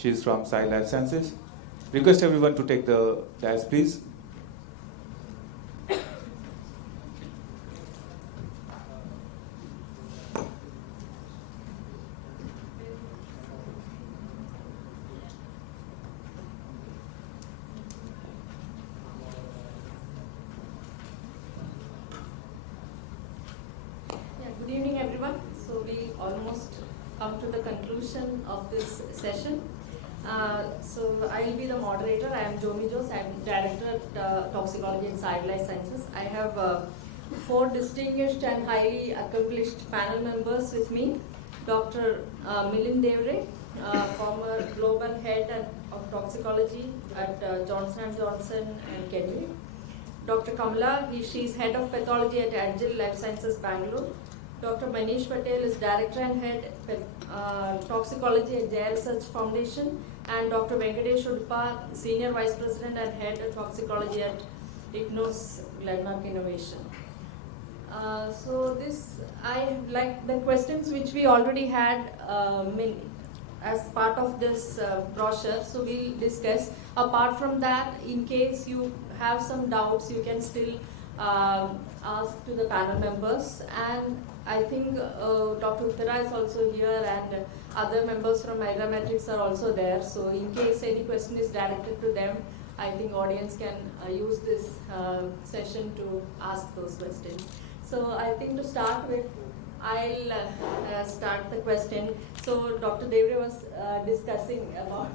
She's from Sai Life Sciences. Request everyone to take the chairs, please. Good evening, everyone. So we almost come to the conclusion of this session. So I will be the moderator. I am Jomy Jose. I am Director at Toxicology and Sai Life Sciences. I have 4 distinguished and highly accomplished panel members with me. Dr. Milind Deore, former Global Head of Toxicology at Johnson & Johnson and Kenvue. Dr. Kamala, she is Head of Pathology at Agile Life Sciences, Bangalore. Dr. Manish Patel is Director and Head Toxicology at Deore Research Foundation, and Dr. Venkatesh Udupa, Senior Vice President and Head of Toxicology at IGNO's Glenmark Innovation. So I like the questions which we already had as part of this brochure, so we'll discuss. Apart from that, in case you have some doubts, you can still ask to the panel members, and I think Dr. Uttara is also here and other members from AIRA Matrix are also there, so in case any question is directed to them, I think audience can use this session to ask those questions. So I think to start with, I'll start the question. So Dr. Deore was discussing about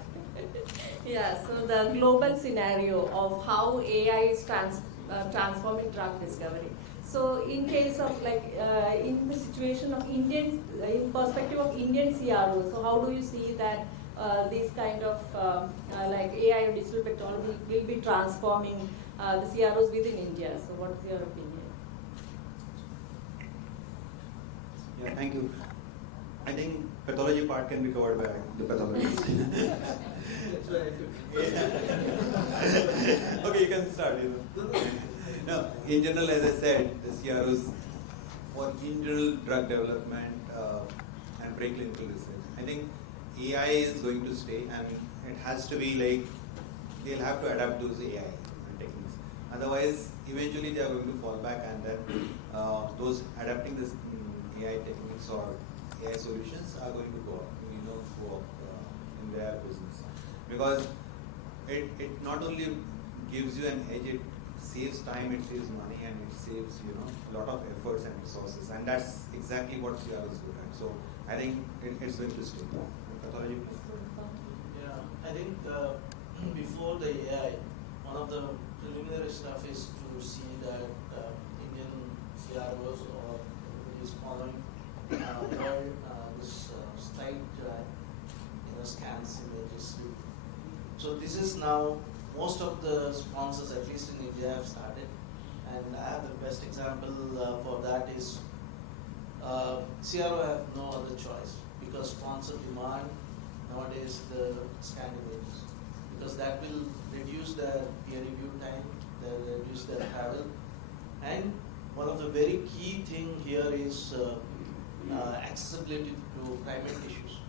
so the global scenario of how AI is transforming drug discovery. So in case of in the situation of in perspective of Indian CROs, so how do you see that these kind of AI or digital technology will be transforming the CROs within India? So what is your opinion? Yeah, thank you. I think pathology part can be covered by the pathologists. Okay, you can start. No, in general, as I said, the CROs for in general drug development and preclinical research. I think AI is going to stay, and it has to be like they'll have to adapt those AI techniques. Otherwise, eventually they are going to fall back, and then those adapting this AI techniques or AI solutions are going to go up, in their business, because it not only gives you an edge, it saves time, it saves money, and it saves a lot of efforts and resources, and that's exactly what CROs do. So I think it's going to stay. Pathology. Yeah, I think before the AI, one of the preliminary stuff is to see that Indian CROs or is following this slide scans images. So this is now most of the sponsors, at least in India, have started, and I have the best example for that is CRO have no other choice, because sponsor demand nowadays the scan images, because that will reduce their peer review time, they'll reduce their travel, and one of the very key thing here is accessibility to primate tissues.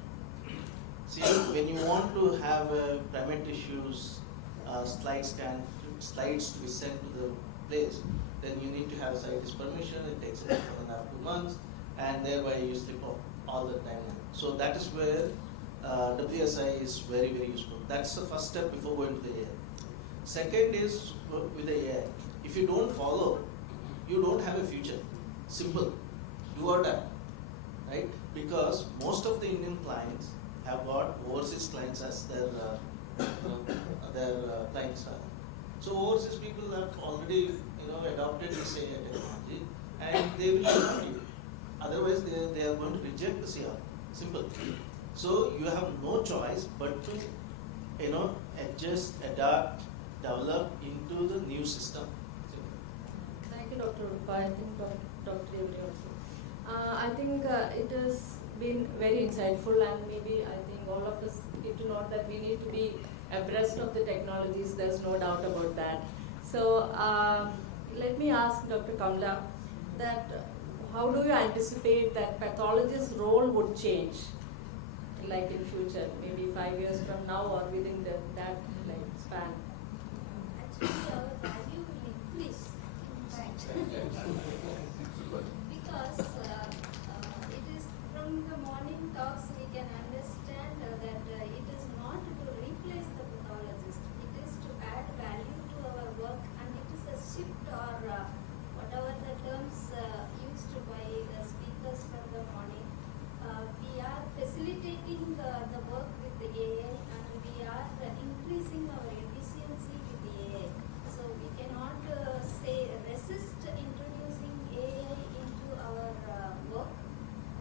See, when you want to have primate tissues slides to be sent to the place, then you need to have scientist permission. It takes 1.5 to 2 months, and thereby you slip off all the time. So that is where WSI is very, very useful. That's the first step before going to the AI. Second is with the AI. If you don't follow, you don't have a future. Simple. Do or die. Right? Because most of the Indian clients have got overseas clients as their clients are. So overseas people have already adopted this AI technology, and they will adopt it. Otherwise, they are going to reject the CR. Simple. So you have no choice but to adjust, adapt, develop into the new system. Thank you, Dr. Udupa. I think Dr. Deore also. I think it has been very insightful, and maybe I think all of us need to know that we need to be abreast of the technologies. There's no doubt about that. So let me ask Dr. Kamala that how do you anticipate that pathologist's role would change like in future, maybe 5 years from now or within that like span? Actually, our value will increase in fact. Because it is from the morning talks we can understand that it is not to replace the pathologist. It is to add value to our work, and it is a shift or whatever the terms used by the speakers from the morning. We are facilitating the work with the AI, and we are increasing our efficiency with the AI. So we cannot say resist introducing AI into our work.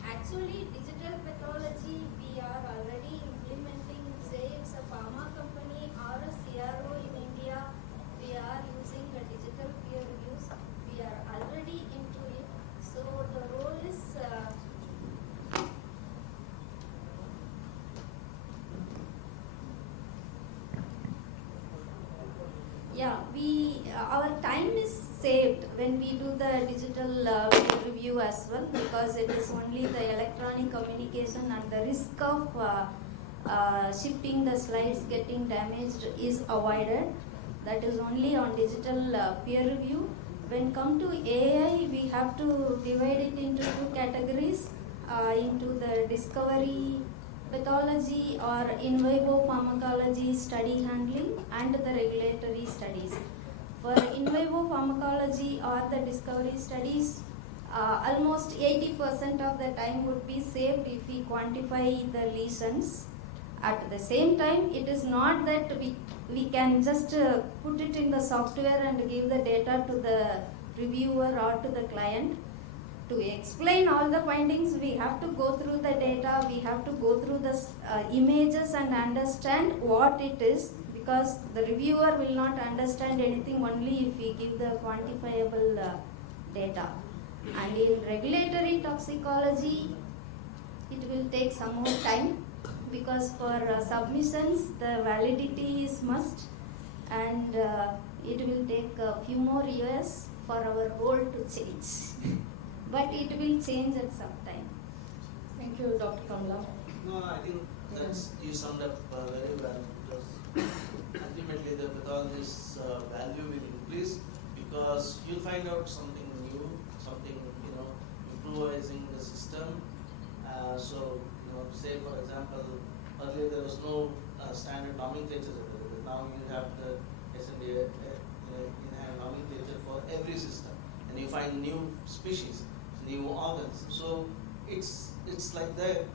Actually, digital pathology we are already implementing. Say it's a pharma company or a CRO in India, we are using a digital peer reviews. We are already into it. So the role is yeah, our time is saved when we do the digital peer review as well, because it is only the electronic communication, and the risk of shipping the slides getting damaged is avoided. That is only on digital peer review. When come to AI, we have to divide it into two categories, into the discovery pathology or in vivo pharmacology study handling and the regulatory studies. For in vivo pharmacology or the discovery studies, almost 80% of the time would be saved if we quantify the lesions. At the same time, it is not that we can just put it in the software and give the data to the reviewer or to the client. To explain all the findings, we have to go through the data, we have to go through the images and understand what it is, because the reviewer will not understand anything only if we give the quantifiable data. And in regulatory toxicology, it will take some more time, because for submissions the validity is must, and it will take a few more years for our role to change. But it will change at some time. Thank you, Dr. Kamala. No, I think that's you summed up very well, because ultimately the pathologist's value will increase, because you'll find out something new, something improvising the system. So say for example, earlier there was no standard nomenclature available. Now you have the SNDA in-hand nomenclature for every system, and you find new species, new organs. So it's like that.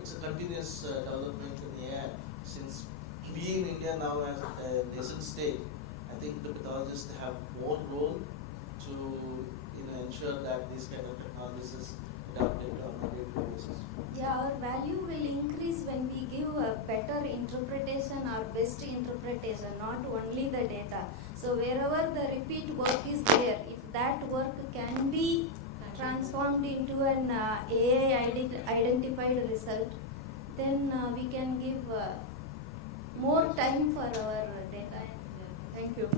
It's a continuous development in the air. Since we in India now as a nascent state, I think the pathologists have more role to ensure that these kind of technologies is adopted on a daily basis. Yeah, our value will increase when we give a better interpretation or best interpretation, not only the data. So wherever the repeat work is there, if that work can be transformed into an AI identified result, then we can give more time for our data. Thank you.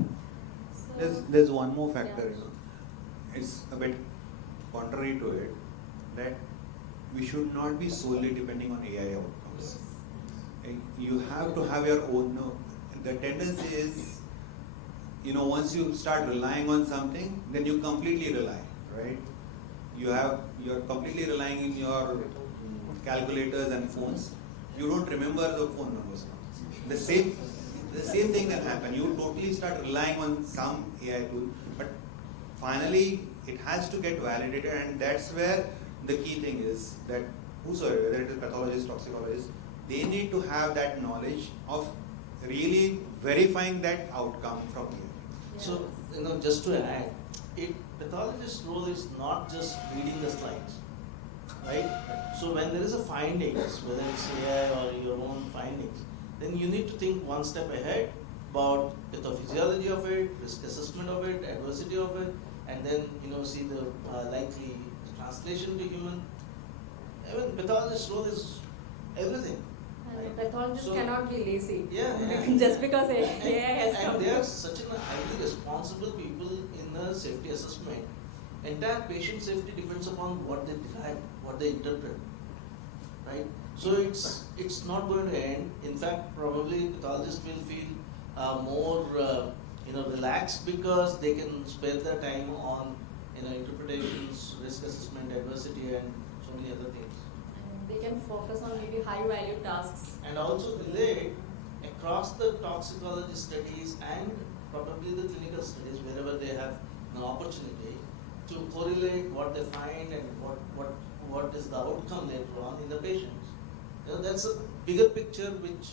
So, There's one more factor, yeah. It's a bit contrary to it, that we should not be solely depending on AI outcomes. You have to have your own. The tendency is, once you start relying on something, then you completely rely, right? You're completely relying in your calculators and phones. You don't remember the phone numbers. The same thing can happen. You totally start relying on some AI tool, but finally it has to get validated, and that's where the key thing is that whosoever, whether it is pathologist, toxicologist, they need to have that knowledge of really verifying that outcome from here. Yeah. So, just to add, pathologist's role is not just reading the slides, right? So when there is a findings, whether it's AI or your own findings, then you need to think one step ahead about pathophysiology of it, risk assessment of it, adversity of it, and then see the likely translation to human. Even pathologist's role is everything. And the pathologist So- cannot be lazy. Yeah. Just because AI has come. And they are such an highly responsible people in the safety assessment. Entire patient safety depends upon what they derive, what they interpret, right? So it's not going to end. In fact, probably pathologists will feel more relaxed because they can spend their time on interpretations, risk assessment, adversity, and so many other things. And they can focus on maybe high value tasks. And also relate across the toxicology studies and probably the clinical studies wherever they have an opportunity to correlate what they find and what is the outcome later on in the patients. That's a bigger picture which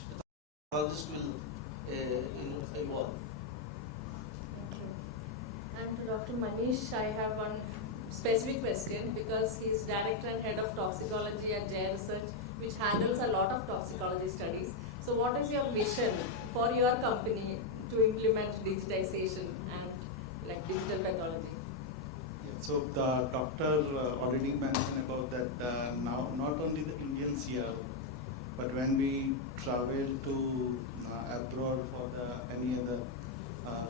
pathologists will evolve. Thank you. And to Dr. Manish, I have one specific question because he is Director and Head of Toxicology at Deore Research, which handles a lot of toxicology studies. So what is your vision for your company to implement digitization and like digital pathology? So the doctor already mentioned about that now not only the Indian CRO, but when we travel to abroad for any other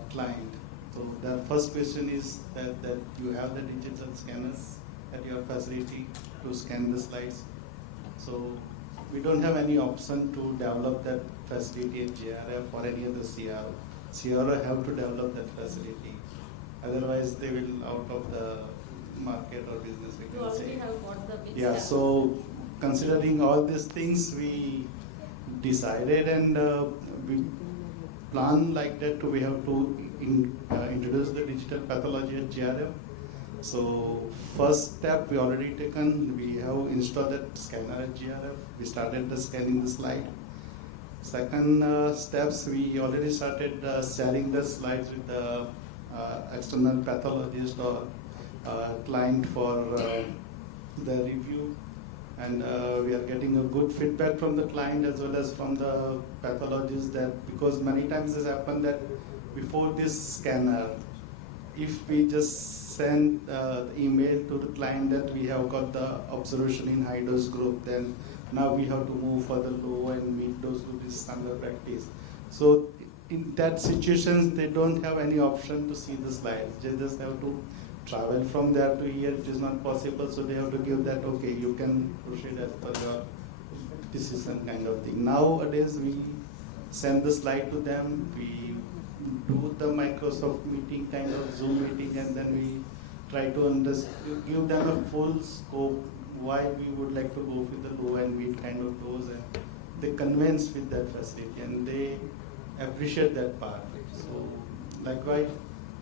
client, so the first question is that you have the digital scanners at your facility to scan the slides. So we don't have any option to develop that facility at JRF or any other CRO. CRO have to develop that facility. Otherwise, they will out of the market or business. We You can say. already have got the big Yeah. step. So considering all these things, we decided and we plan like that. We have to introduce the digital pathology at JRF. So first step we already taken. We have installed that scanner at JRF. We started the scanning the slide. Second steps, we already started sharing the slides with the external pathologist or client for the review, and we are getting a good feedback from the client as well as from the pathologist, that because many times it's happened that before this scanner, if we just send email to the client that we have got the observation in high dose group, then now we have to move for the low and mid dose group is standard practice. So in that situation, they don't have any option to see the slides. They just have to travel from there to here. It is not possible, so they have to give that, okay, you can proceed as per your decision kind of thing. Nowadays, we send the slide to them. We do the Microsoft meeting kind of Zoom meeting, and then we try to give them a full scope why we would like to go with the low and mid kind of dose, and they convince with that facility and they appreciate that part. So likewise,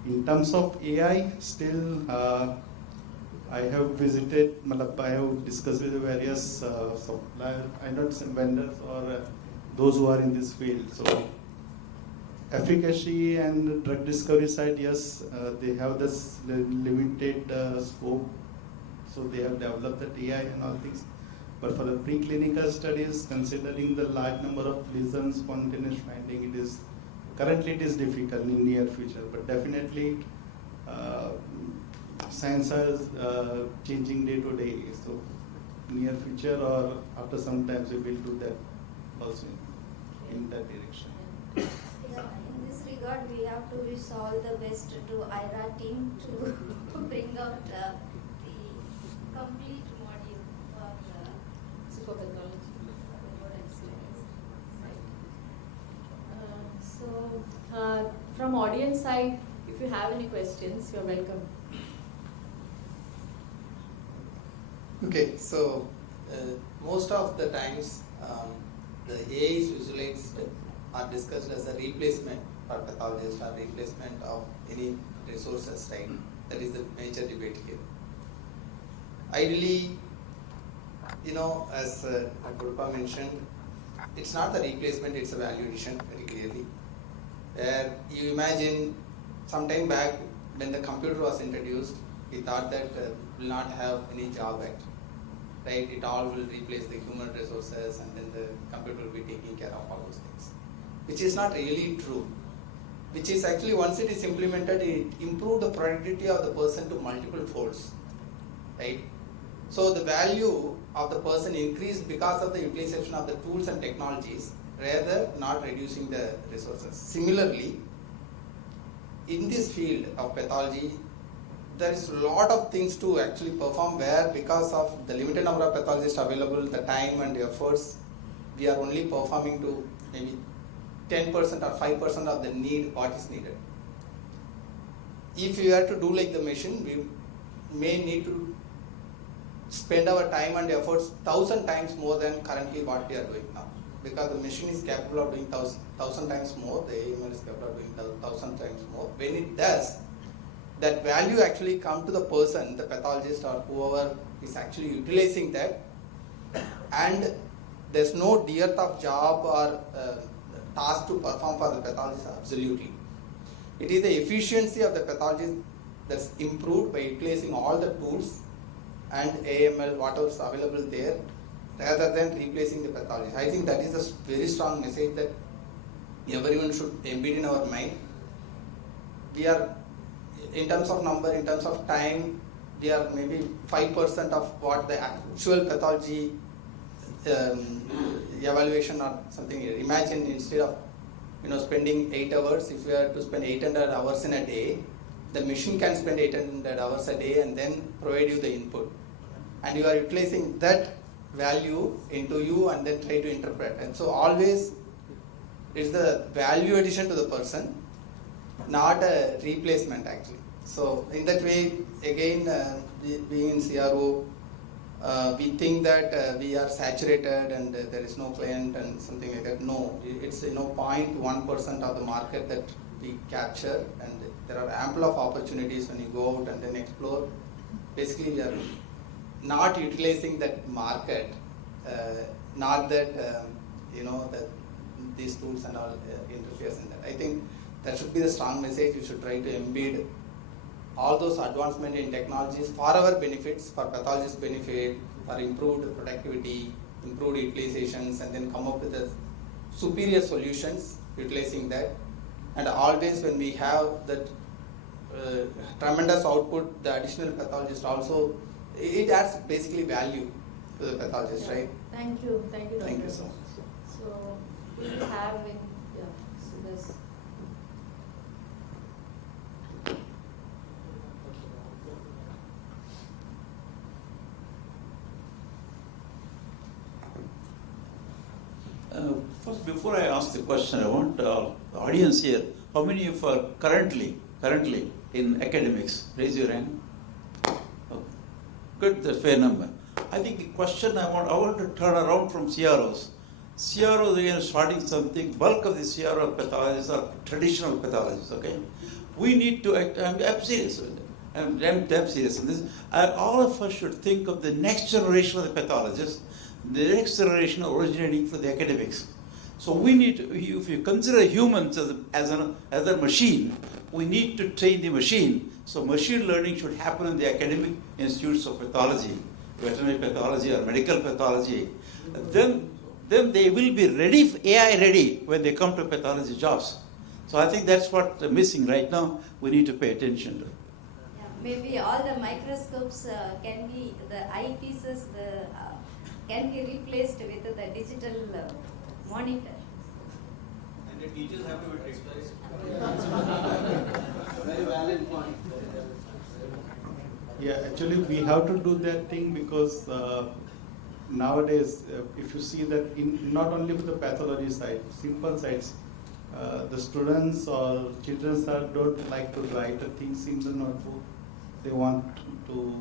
in terms of AI, still I have visited, I have discussed with the various suppliers, I not some vendors or those who are in this field. So efficacy and drug discovery side, yes, they have this limited scope. So they have developed that AI and all things. But for the preclinical studies, considering the large number of lesions, spontaneous finding, currently it is difficult in near future. But definitely, science is changing day to day. So near future or after some time, we will do that also in that direction. Yeah, in this regard, we have to wish all the best to AIRA team to bring out the complete module for Psychopathology. From audience side, if you have any questions, you're welcome. Okay, so most of the times the AIs visualized are discussed as a replacement for pathologists or replacement of any resources, right? That is the major debate here. Ideally, as Udupa mentioned, it's not the replacement, it's a value addition very clearly. Where you imagine some time back when the computer was introduced, we thought that will not have any job at, right? It all will replace the human resources and then the computer will be taking care of all those things. Which is not really true. Which is actually, once it is implemented, it improved the productivity of the person to multiple folds, right? So the value of the person increased because of the utilization of the tools and technologies, rather not reducing the resources. Similarly, in this field of pathology, there is a lot of things to actually perform where because of the limited number of pathologists available, the time and the efforts, we are only performing to maybe 10% or 5% of the need, what is needed. If we were to do like the machine, we may need to spend our time and efforts 1,000 times more than currently what we are doing now. Because the machine is capable of doing 1,000 times more, the AML is capable of doing 1,000 times more. When it does, that value actually come to the person, the pathologist or whoever is actually utilizing that, and there's no dearth of job or task to perform for the pathologist, absolutely. It is the efficiency of the pathologist that's improved by utilizing all the tools and AML, whatever is available there, rather than replacing the pathologist. I think that is a very strong message that everyone should embed in our mind. We are, in terms of number, in terms of time, we are maybe 5% of what the actual pathology evaluation or something. Imagine instead of spending 8 hours, if we are to spend 800 hours in a day, the machine can spend 800 hours a day and then provide you the input. And you are utilizing that value into you and then try to interpret. And so always it's the value addition to the person, not a replacement actually. So in that way, again, being in CRO, we think that we are saturated and there is no client and something like that. No, it's 0.1% of the market that we capture, and there are ample of opportunities when you go out and then explore. Basically, we are not utilizing that market, not that that these tools and all interferes in that. I think that should be the strong message. We should try to embed all those advancements in technologies for our benefits, for pathologists' benefit, for improved productivity, improved utilizations, and then come up with the superior solutions utilizing that. And always when we have that tremendous output, the additional pathologist also, it adds basically value to the pathologist, right? Thank you, Dr. Thank you so much. So we have so this. First, before I ask the question, I want the audience here, how many of you are currently in academics? Raise your hand. Oh, good, that's a fair number. I think the question I want to turn around from CROs. CROs again starting something, bulk of the CRO pathologists are traditional pathologists, okay? We need to act, I'm serious with it. I'm damn serious in this. And all of us should think of the next generation of the pathologists, the next generation originating from the academics. So we need to, if you consider humans as a machine, we need to train the machine. So machine learning should happen in the academic institutes of pathology, veterinary pathology or medical pathology. Then they will be ready, AI ready, when they come to pathology jobs. So I think that's what missing right now. We need to pay attention to. Yeah, maybe all the microscopes can be, the eyepieces can be replaced with the digital monitor. And the teachers have to be trained. Very valid point. Yeah, actually we have to do that thing because nowadays, if you see that in not only for the pathology side, simple sides, the students or children don't like to write the things in the notebook. They want to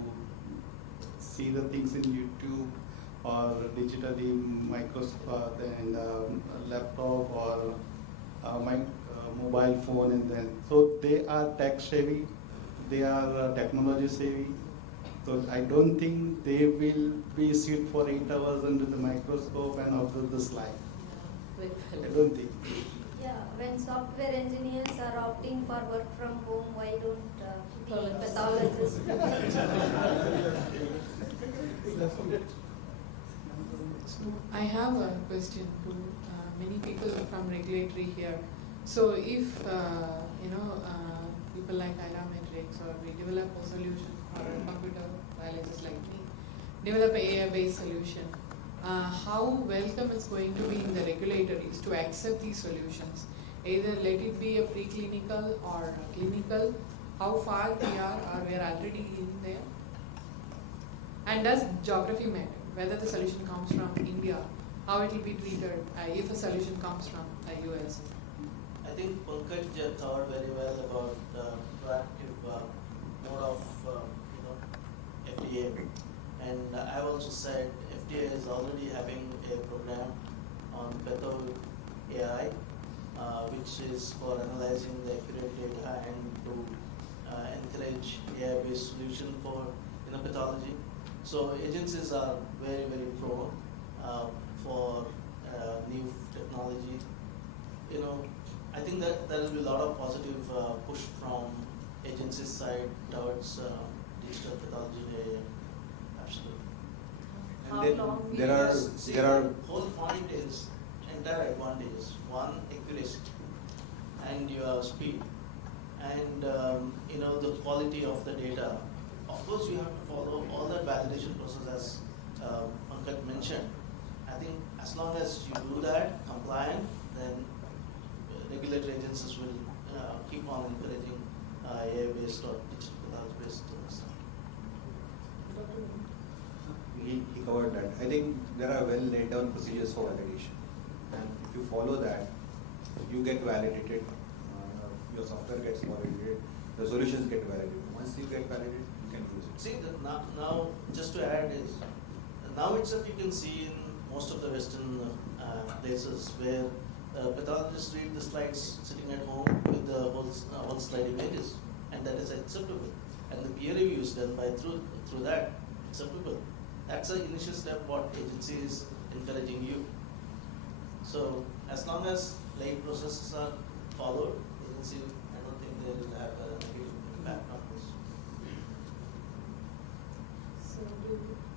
see the things in YouTube or digitally microscope and laptop or my mobile phone, and then so they are tech savvy, they are technology savvy. So I don't think they will be sit for 8 hours under the microscope and observe the slide. I don't think. Yeah, when software engineers are opting for work from home, why don't the pathologists? I have a question to many people from regulatory here. So if people like AIRA metrics, or we develop a solution, or a computer biologist like me develop an AI-based solution, how welcome it's going to be in the regulators to accept these solutions, either let it be a preclinical or a clinical, how far we are or we are already in there? And does geography matter? Whether the solution comes from India, how it will be treated if a solution comes from the US? I think Pankaj covered very well about proactive mode of FDA, and I've also said FDA is already having a program on Patel AI, which is for analyzing the accurate data and to encourage AI-based solution for pathology. So agencies are very, very pro for new technology. I think that there will be a lot of positive push from agency side towards digital pathology. Absolutely. How And long we there are See, there are the whole point is entire advantages. One, accuracy and your speed, and the quality of the data. Of course, you have to follow all that validation process as Pankaj mentioned. I think as long as you do that compliant, then regulatory agencies will keep on encouraging AI-based or digital pathology-based stuff. he covered that. I think there are well laid down procedures for validation, and if you follow that, you get validated. Your software gets validated. The solutions get validated. Once you get validated, you can use it. See, that now just to add is, now itself you can see in most of the Western places where pathologists read the slides sitting at home with the whole slide images, and that is acceptable. And the peer review is done by through that, acceptable. That's the initial step what agency is encouraging you. So as long as late processes are followed, agency, I don't think they will have a negative impact on this. So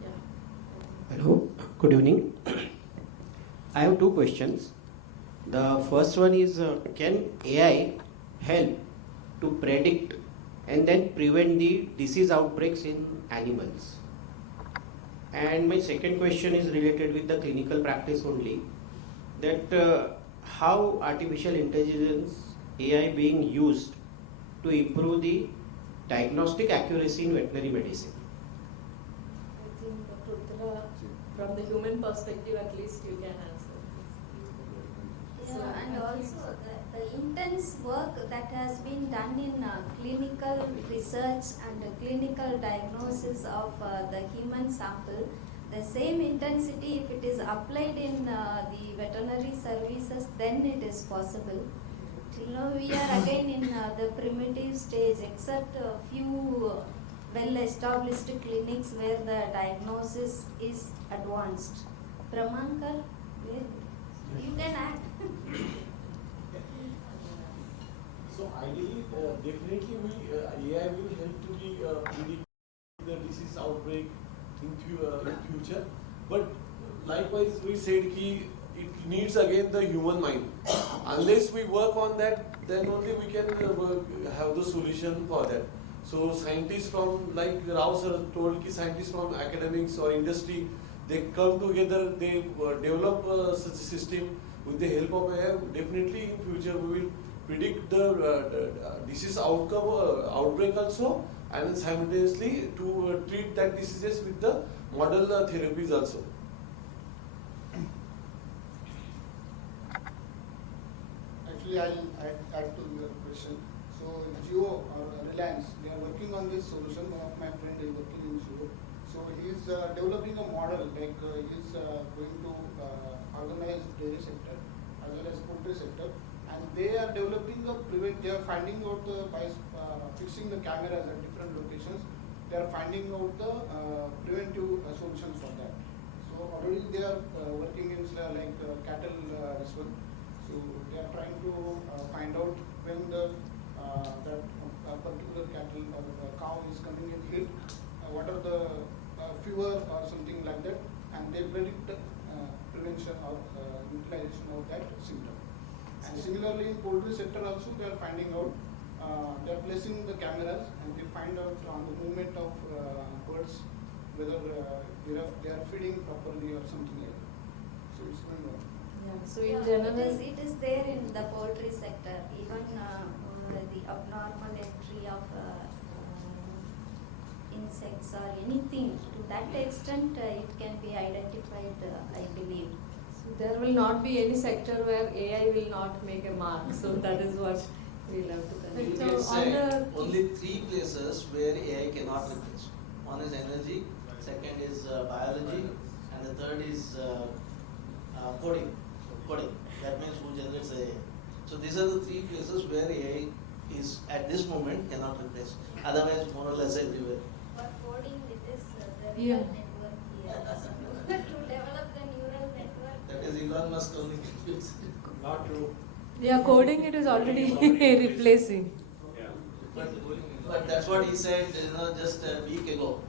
yeah. Hello, good evening. I have two questions. The first one is, can AI help to predict and then prevent the disease outbreaks in animals? And my second question is related with the clinical practice only, that how artificial intelligence, AI being used to improve the diagnostic accuracy in veterinary medicine. I think Rudra, from the human perspective at least, you can answer this. So, Yeah, and also the intense work that has been done in clinical research and clinical diagnosis of the human sample, the same intensity, if it is applied in the veterinary services, then it is possible. Till now we are again in the primitive stage, except a few well-established clinics where the diagnosis is advanced. Pramankar, you can add. So ideally, definitely AI will help to predict the disease outbreak in future. But likewise, we said it needs again the human mind. Unless we work on that, then only we can have the solution for that. So scientists from, like Rao sir told, scientists from academics or industry, they come together, they develop such a system with the help of AI. Definitely in future we will predict the disease outbreak also, and simultaneously to treat that diseases with the model therapies also. Actually, I'll add to your question. So Jio or Reliance, they are working on this solution. One of my friend is working in Jio. So he is developing a model, like he is going to organize dairy sector as well as poultry sector, and they are developing they are finding out by fixing the cameras at different locations, they are finding out the preventive solutions for that. So already they are working in like cattle this one. So they are trying to find out when the that particular cattle or cow is coming in heat, what are the fever or something like that, and they predict prevention or utilization of that symptom. And similarly in poultry sector also they are finding out, they are placing the cameras and they find out on the movement of birds whether they are feeding properly or something like that. So it's going on. Yeah, so in general, it is there in the poultry sector. Even the abnormal entry of insects or anything. To that extent, it can be identified, I believe. So there will not be any sector where AI will not make a mark. So that is what we'll have to You consider. can So on say the only 3 places where AI cannot replace. One is energy, second is biology, and the third is coding. Coding. That means who generates AI. So these are the 3 places where AI is at this moment cannot replace. Otherwise, more or less everywhere. For coding, it is the Yeah. neural network here. So to develop the neural network. That is Elon Musk only confused. Not true. yeah, coding it is already replacing. Yeah. But that's what he said, just a week ago.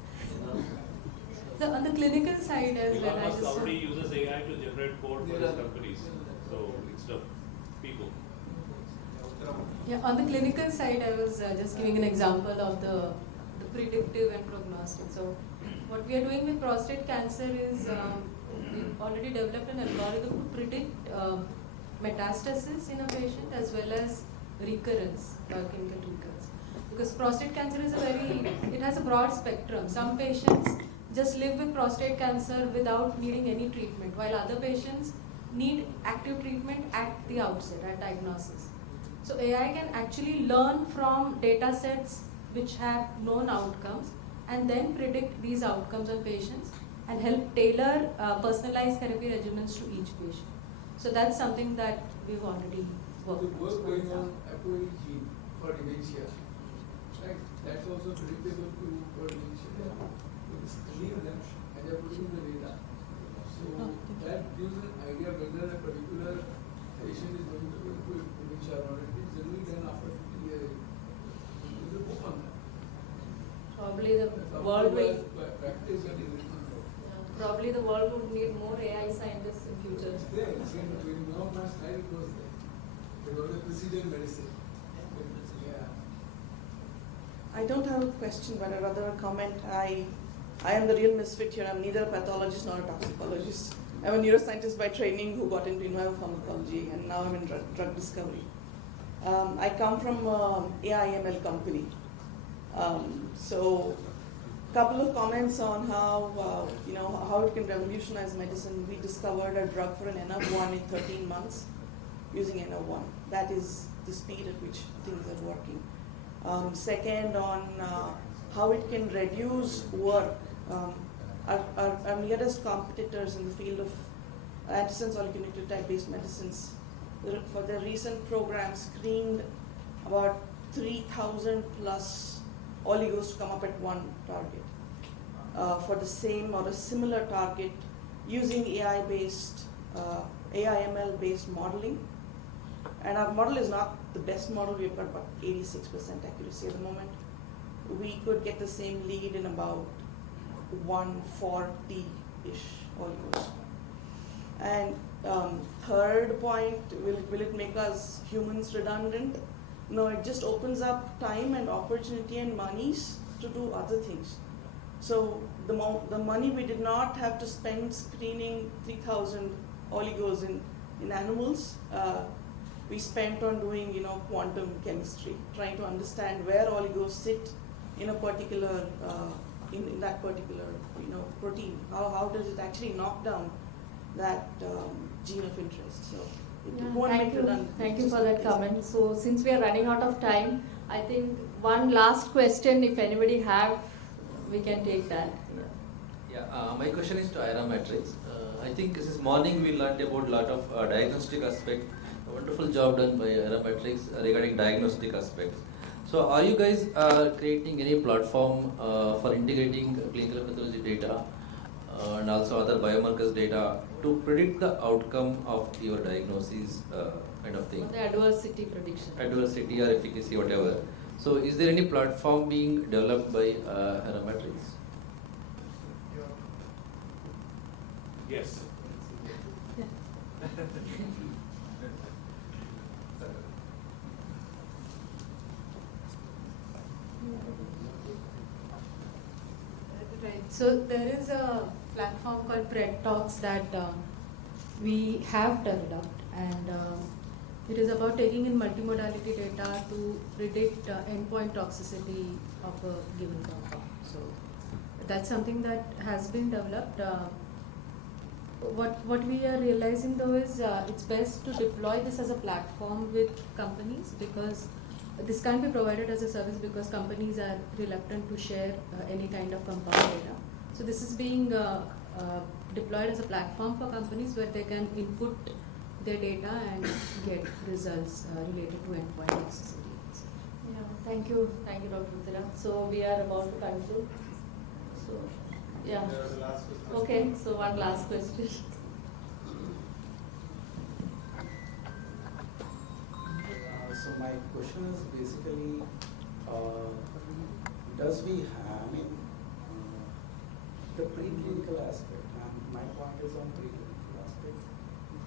So on the clinical side as well, Elon I Musk just already uses AI to generate code for his companies. So instead of people. yeah, on the clinical side, I was just giving an example of the predictive and prognostic. So what we are doing with prostate cancer is we've already developed an algorithm to predict metastasis in a patient as well as recurrence, clinical recurrence. Because prostate cancer is it has a broad spectrum. Some patients just live with prostate cancer without needing any treatment, while other patients need active treatment at the outset, at diagnosis. So AI can actually learn from data sets which have known outcomes and then predict these outcomes on patients and help tailor personalized therapy regimens to each patient. So that's something that we've already worked The on. work going on APOE gene for dementia, right? That's also predictable for dementia. You screen them and they're putting the data. So that gives an idea whether a particular patient is going to go into dementia or not. It is generally done after 50 years. There's a book on that. Probably the That's world will. practice and everything. Probably the world would need more AI scientists in future. It's there. It's in between. Now my slide goes there. It was a precision medicine. Yeah. I don't have a question, but rather a comment. I am the real misfit here. I'm neither a pathologist nor a toxicologist. I'm a neuroscientist by training who got into in vivo pharmacology, and now I'm in drug discovery. I come from AI-ML company. So, couple of comments on how how it can revolutionize medicine. We discovered a drug for an N-of-1 in 13 months using N-of-1. That is the speed at which things are working. Second, on how it can reduce work. Our nearest competitors in the field of antisense oligonucleotide-based medicines, for their recent program, screened about 3,000 plus oligos to come up at one target for the same or a similar target using AI-based, AI-ML-based modeling. And our model is not the best model. We've got about 86% accuracy at the moment. We could get the same lead in about 140-ish oligos. And third point, will it make us humans redundant? No, it just opens up time and opportunity and monies to do other things. So the money we did not have to spend screening 3,000 oligos in animals, we spent on doing quantum chemistry, trying to understand where oligos sit in a particular in that particular protein. How does it actually knock down that gene of interest? So it won't make redundant. Thank you for that comment. So since we are running out of time, I think one last question, if anybody have, we can take that. My question is to AIRA Matrix. I think this morning we learned about a lot of diagnostic aspect. A wonderful job done by AIRA Matrix regarding diagnostic aspects. So are you guys creating any platform for integrating clinical pathology data and also other biomarkers data to predict the outcome of your diagnosis kind of thing? The adversity prediction. Adversity or efficacy, whatever. So is there any platform being developed by AIRA Matrix? Yes. Right. So there is a platform called PredTalks that we have developed, and It is about taking in multimodality data to predict endpoint toxicity of a given compound. So that's something that has been developed. What we are realizing though is it's best to deploy this as a platform with companies, because this can't be provided as a service because companies are reluctant to share any kind of compound data. So this is being deployed as a platform for companies where they can input their data and get results related to endpoint toxicity. Yeah, thank you, Dr. Uttira. So we are about to conclude. So, yeah. There was a last question. Okay, so one last question. So my question is basically, does we have the preclinical aspect, and my point is on preclinical aspect.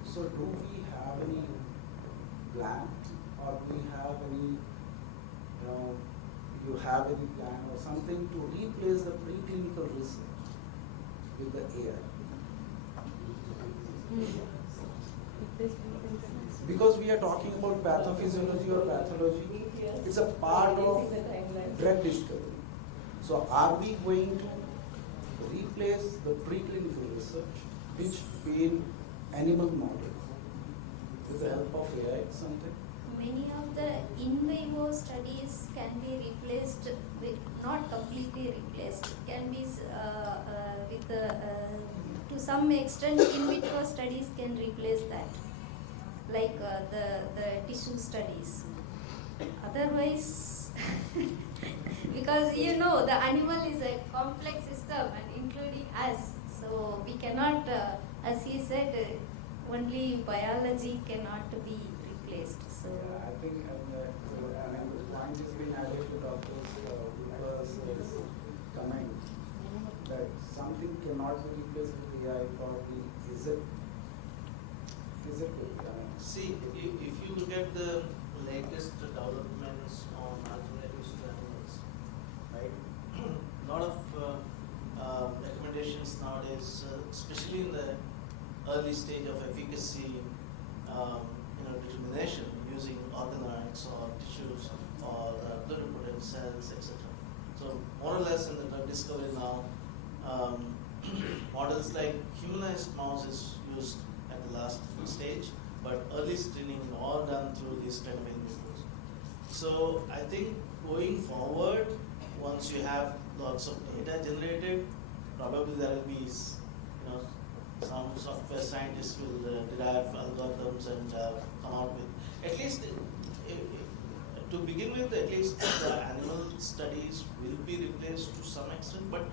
So do we have any plan, or do we have any, you have any plan or something to replace the preclinical research with the AI? Because we are talking about pathophysiology or pathology, it's a part of drug discovery. So are we going to replace the preclinical research, which been animal models, with the help of AI something? Many of the in vivo studies can be replaced with, not completely replaced, can be to some extent in vitro studies can replace that, like the tissue studies. Otherwise, because the animal is a complex system and including us, so we cannot, as he said, only biology cannot be replaced. So yeah, I think the point has been added to Dr. Udupa's comment that something cannot be replaced with AI. Probably is it? See, if you look at the latest developments on alternatives to animals, right? A lot of recommendations nowadays, especially in the early stage of efficacy, determination using organoids or tissues or pluripotent cells, etc. So more or less in the drug discovery now, models like humanized mouse is used at the last stage, but early screening is all done through these kind of in vitros. So I think going forward, once you have lots of data generated, probably there will be some software scientists will derive algorithms and come out with, at least to begin with, at least the animal studies will be replaced to some extent. But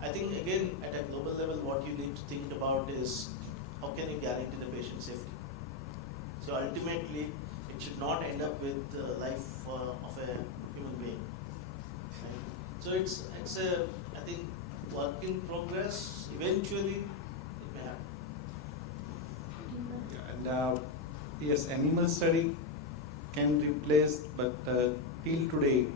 I think again at a global level, what you need to think about is how can you guarantee the patient safety. So ultimately, it should not end up with the life of a human being. Right? So it's a, I think, work in progress. Eventually, it may happen. And yes, animal study can replace, but till today,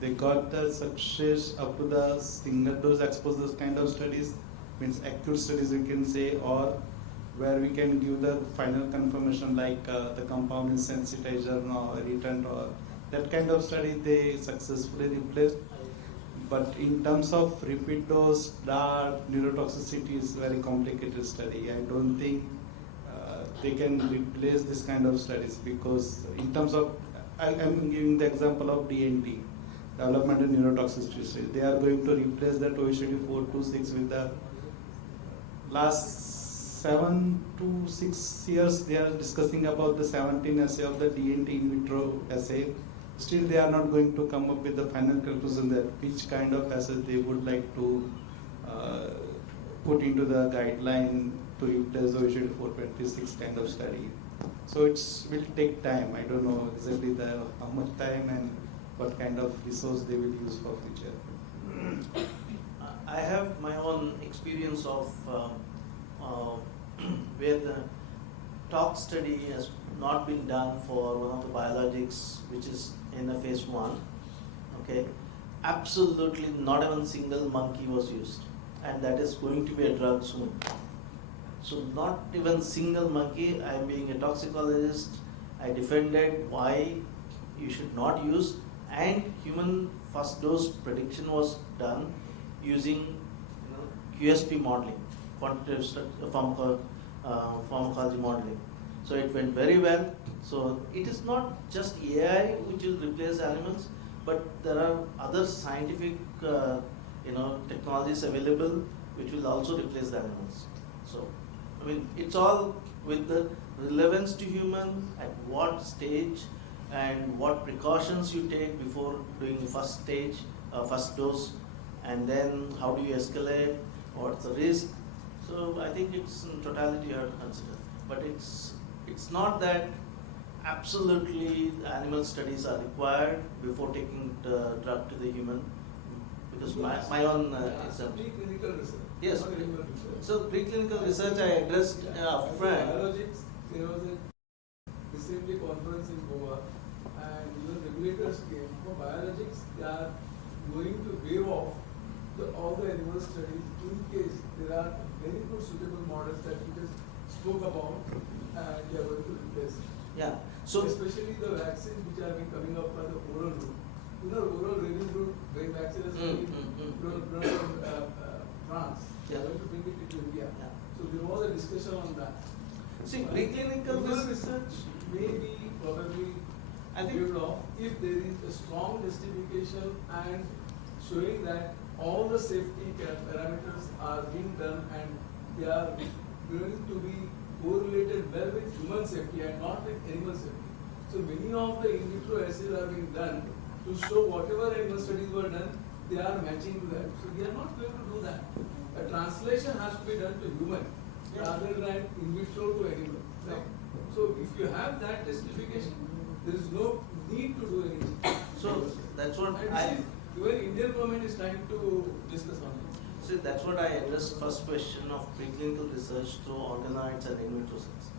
they got the success up to the single dose exposure kind of studies, means acute studies we can say, or where we can give the final confirmation like the compound is sensitizer or irritant, or that kind of study they successfully replaced. But in terms of repeat dose, DART, neurotoxicity is very complicated study. I don't think they can replace this kind of studies, because in terms of, I'm giving the example of DNT, development and neurotoxicity study. They are going to replace that OECD 426 with the last 7 to 6 years they are discussing about the 17 assay of the DNT in vitro assay. Still they are not going to come up with the final conclusion that which kind of assay they would like to put into the guideline to replace the OECD 426 kind of study. So it will take time. I don't know exactly how much time and what kind of resource they will use for future. I have my own experience of where the tox study has not been done for one of the biologics which is in the phase 1. Okay, absolutely not even single monkey was used, and that is going to be a drug soon. So not even single monkey. I being a toxicologist, I defended why you should not use, and human first dose prediction was done using QSP modeling, quantitative pharmacology modeling. So it went very well. So it is not just AI which will replace animals, but there are other scientific technologies available which will also replace the animals. So I mean, it's all with the relevance to human, at what stage and what precautions you take before doing the first stage, first dose, and then how do you escalate, what's the risk. So I think it's in totality you have to consider. But it's not that absolutely animal studies are required before taking the drug to the human, because my own example. Preclinical research. Yes. Not animal research. So preclinical research I addressed upfront. Biologics, there was a recently conference in Goa, and regulators came for biologics. They are going to waive off all the animal studies in case there are very good suitable models that we just spoke about, and they are going to replace. Yeah. So especially the vaccines which are been coming up by the oral route. Oral release route, when vaccine is being from France, they are going to bring it into India. Yeah. So there was a discussion on that. See, preclinical research may be probably waived off if there is a strong justification and showing that all the safety parameters are being done and they are going to be correlated well with human safety and not with animal safety. So many of the in vitro assays are being done to show whatever animal studies were done, they are matching to that. So we are not going to do that. A translation has to be done to human rather than in vitro to animal. Right? So if you have that justification, there is no need to do anything. So that's what even Indian government is trying to discuss on it. See, that's what I addressed first question of preclinical research through organoids and in vitro cells.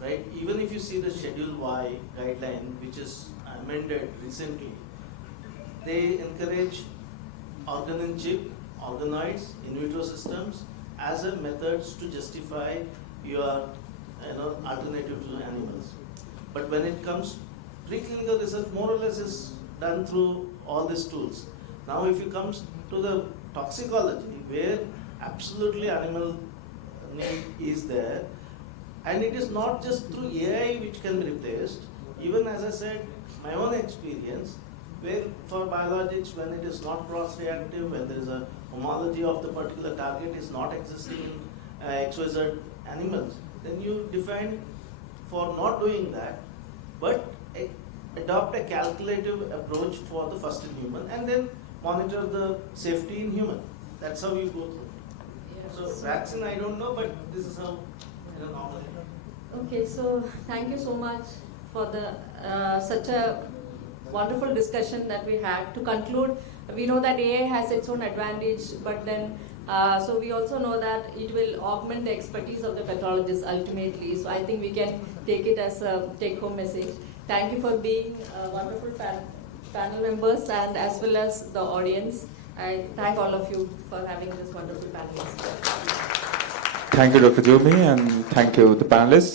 Right? Even if you see the Schedule Y guideline, which is amended recently, they encourage organ-in-chip, organoids, in vitro systems as a methods to justify your alternative to animals. But when it comes, preclinical research more or less is done through all these tools. Now if you come to the toxicology, where absolutely animal need is there, and it is not just through AI which can be replaced. Even as I said, my own experience, where for biologics, when it is not cross-reactive, when there is a homology of the particular target is not existing in XYZ animals, then you define for not doing that, but adopt a calculative approach for the first in human, and then monitor the safety in human. That's how you go through. Yeah. So vaccine, I don't know, but this is how normally. Okay, so thank you so much for the such a wonderful discussion that we had. To conclude, we know that AI has its own advantage, but then so we also know that it will augment the expertise of the pathologists ultimately. So I think we can take it as a take-home message. Thank you for being wonderful panel members and as well as the audience. I thank all of you for having this wonderful panel. Thank you, Dr. Jomy, and thank you, the panelists.